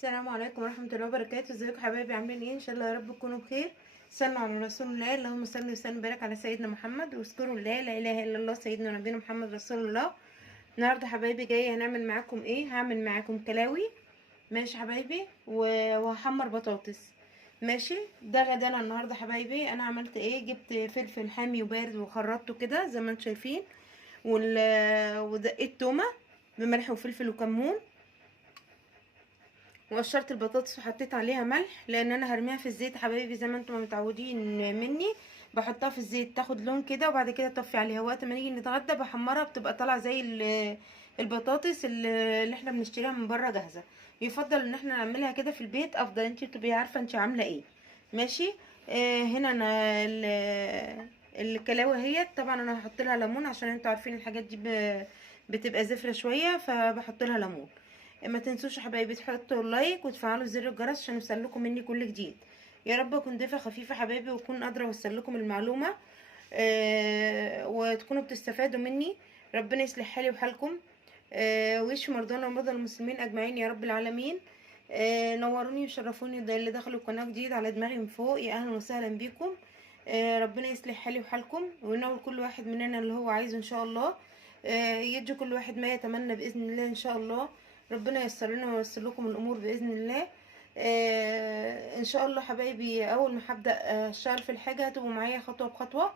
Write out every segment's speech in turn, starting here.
السلام عليكم ورحمة الله وبركاته. ازيكم حبايبي؟ عاملين ايه؟ ان شاء الله يا رب تكونوا بخير. صلوا على رسول الله، اللهم صل وسلم وبارك على سيدنا محمد، واذكروا الله لا اله الا الله سيدنا ونبينا محمد رسول الله. النهارده حبايبي جايه هنعمل معاكم ايه؟ هعمل معاكم كلاوي. ماشي حبايبي، وهحمر بطاطس. ماشي، ده غدانا النهارده حبايبي. انا عملت ايه؟ جبت فلفل حامي وبارد وخرطته كده زي ما انتم شايفين، ودقيت تومه بملح وفلفل وكمون، وقشرت البطاطس وحطيت عليها ملح لان انا هرميها في الزيت حبايبي زي ما انتم متعودين مني. بحطها في الزيت تاخد لون كده، وبعد كده اطفي عليها. وقت ما نيجي نتغدى بحمرها، بتبقى طالعه زي البطاطس اللي احنا بنشتريها من بره جاهزه. يفضل ان احنا نعملها كده في البيت افضل، انت بتبقي عارفه انت عامله ايه. ماشي. هنا انا الكلاوه اهيت. طبعا انا هحط لها ليمون عشان انتوا عارفين الحاجات دي بتبقى زفره شويه، فبحط لها ليمون. ما تنسوش يا حبايبي تحطوا اللايك وتفعلوا زر الجرس عشان يوصلكم مني كل جديد. يا رب اكون ضيفه خفيفه حبايبي، واكون قادره اوصل لكم المعلومه، وتكونوا بتستفادوا مني. ربنا يصلح حالي وحالكم، ويشفي مرضانا ومرضى المسلمين اجمعين يا رب العالمين. نوروني وشرفوني. ده اللي دخلوا القناه جديد على دماغي من فوق، يا اهلا وسهلا بيكم. ربنا يصلح حالي وحالكم، وينول كل واحد مننا اللي هو عايزه ان شاء الله. يدي كل واحد ما يتمنى باذن الله ان شاء الله. ربنا ييسر لنا وييسر لكم الامور باذن الله. ان شاء الله حبايبي، اول ما هبدا اشتغل في الحاجه هتبقوا معايا خطوه بخطوه.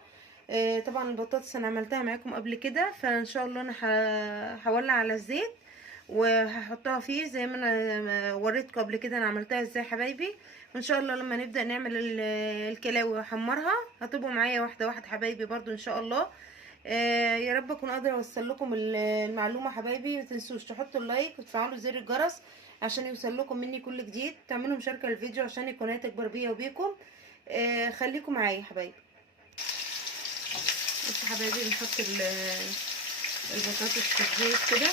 طبعا البطاطس انا عملتها معاكم قبل كده، فان شاء الله انا هولع على الزيت وهحطها فيه زي ما انا وريتكم قبل كده انا عملتها ازاي حبايبي. وان شاء الله لما نبدا نعمل الكلاوي واحمرها هتبقوا معايا واحده واحده حبايبي برضو ان شاء الله. يا رب اكون قادره اوصل لكم المعلومه حبايبي. ما تنسوش تحطوا اللايك وتفعلوا زر الجرس عشان يوصل لكم مني كل جديد. تعملوا مشاركه للفيديو عشان القناه تكبر بيا وبيكم. خليكم معايا حبايبي. بصوا حبايبي، بنحط البطاطس في الزيت كده.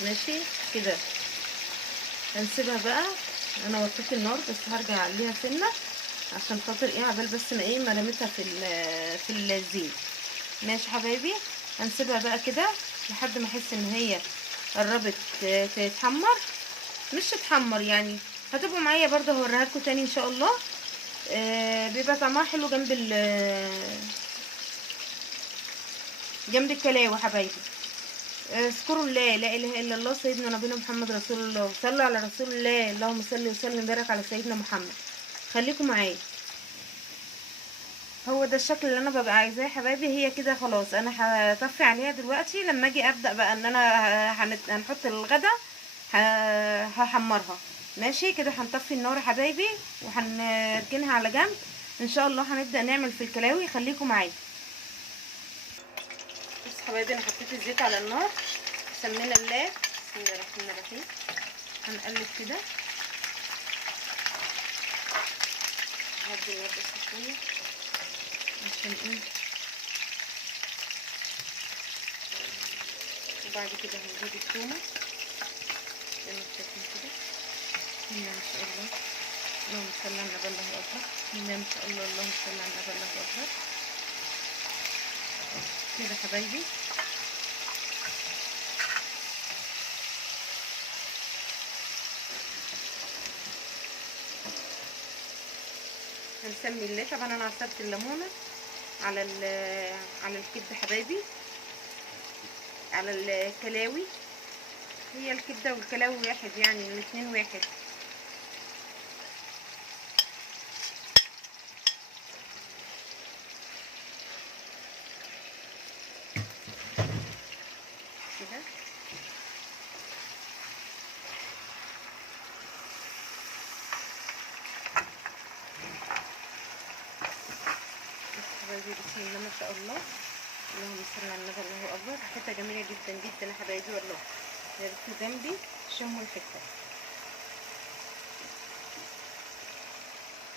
ماشي كده، هنسيبها بقى. انا وطيت النار بس هرجع اعليها سنه عشان خاطر ايه، عبال بس ما ايه ما رميتها في الزيت. ماشي حبايبي، هنسيبها بقى كده لحد ما احس ان هي قربت تتحمر. مش تتحمر يعني، هتبقوا معايا برضه هوريها لكم تاني ان شاء الله. بيبقى طعمها حلو جنب الكلاوي حبايبي. اذكروا الله لا اله الا الله سيدنا نبينا محمد رسول الله. صلوا على رسول الله، اللهم صل وسلم وبارك على سيدنا محمد. خليكم معايا. هو ده الشكل اللي انا ببقى عايزاه يا حبايبي. هي كده خلاص، انا هطفي عليها دلوقتي. لما اجي ابدا بقى ان انا هنحط الغدا هحمرها. ماشي كده، هنطفي النار يا حبايبي وهنركنها على جنب. ان شاء الله هنبدا نعمل في الكلاوي. خليكم معايا. بص حبايبي، انا حطيت الزيت على النار. سمينا الله، بسم الله الرحمن الرحيم. هنقلب كده، هدي النار بس شويه عشان ايه. وبعد كده هنجيب التومه زي ما شايفين كده. هنا ما شاء الله، اللهم صل على النبي الله اكبر. هنا ما شاء الله، اللهم صل على النبي الله اكبر. كده حبايبي. هنسمي الله. طبعا انا عصرت الليمونه على الكبده حبايبي، على الكلاوي. هي الكبده والكلاوي واحد يعني، الاتنين واحد. كده حبايبي، بسم الله ما شاء الله، اللهم صل على النبي الله اكبر. حته جميله جدا جدا يا حبايبي والله. يا ريت جنبي شموا الحته.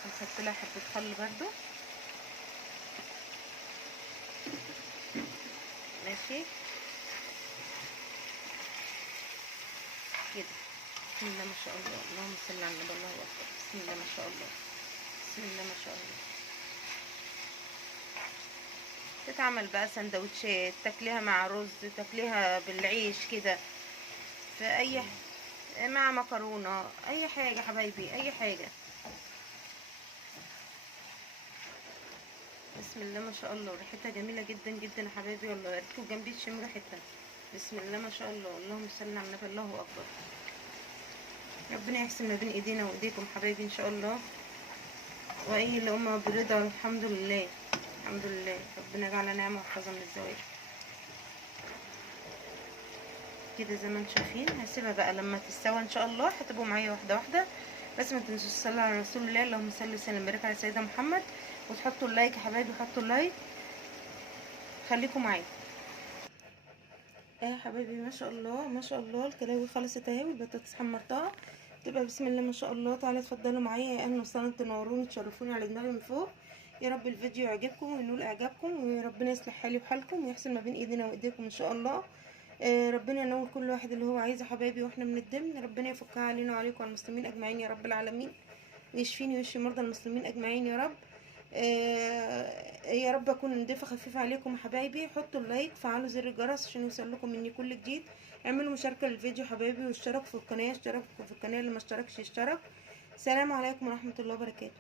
هنحط لها حبه خل برده. كيك كده. بسم الله ما شاء الله، اللهم صل على النبي، الله اكبر. بسم الله ما شاء الله، بسم الله ما شاء الله. تتعمل بقى سندوتشات، تاكليها مع رز، تاكليها بالعيش كده، في اي مع مكرونه، اي حاجه حبايبي، اي حاجه. بسم الله ما شاء الله، ريحتها جميله جدا جدا يا حبايبي والله، يا ريتكم جنبي تشموا ريحتها. بسم الله ما شاء الله، اللهم صل على النبي، الله اكبر. ربنا يحسن ما بين ايدينا وايديكم حبايبي ان شاء الله، واي الامه برضا، الحمد لله الحمد لله. ربنا يجعلنا نعمه وحفظا من الزواج كده زي ما انتم شايفين. هسيبها بقى لما تستوى ان شاء الله، هتبقوا معايا واحده واحده. بس ما تنسوش تصلوا على رسول الله، اللهم صل وسلم وبارك على سيدنا محمد، وتحطوا اللايك يا حبايبي، حطوا اللايك، خليكم معايا. يا حبايبي ما شاء الله ما شاء الله، الكلاوي خلصت اهي، والبطاطس حمرتها تبقى بسم الله ما شاء الله. تعالى اتفضلوا معايا يا اهلا وسهلا، تنوروني تشرفوني على دماغي من فوق. يا رب الفيديو يعجبكم وينول اعجابكم، وربنا يصلح حالي وحالكم ويحسن ما بين ايدينا وايديكم ان شاء الله. ربنا ينور كل واحد اللي هو عايزه حبايبي، واحنا من الضمن ربنا يفكها علينا وعليكم وعلى المسلمين اجمعين يا رب العالمين، ويشفيني ويشفي مرضى المسلمين اجمعين يا رب. يا رب اكون ضيفه خفيفه عليكم يا حبايبي. حطوا اللايك، فعلوا زر الجرس عشان يوصل لكم مني كل جديد. اعملوا مشاركه للفيديو حبايبي، واشتركوا في القناه، اشتركوا في القناه اللي ما اشتركش يشترك. سلام عليكم ورحمه الله وبركاته.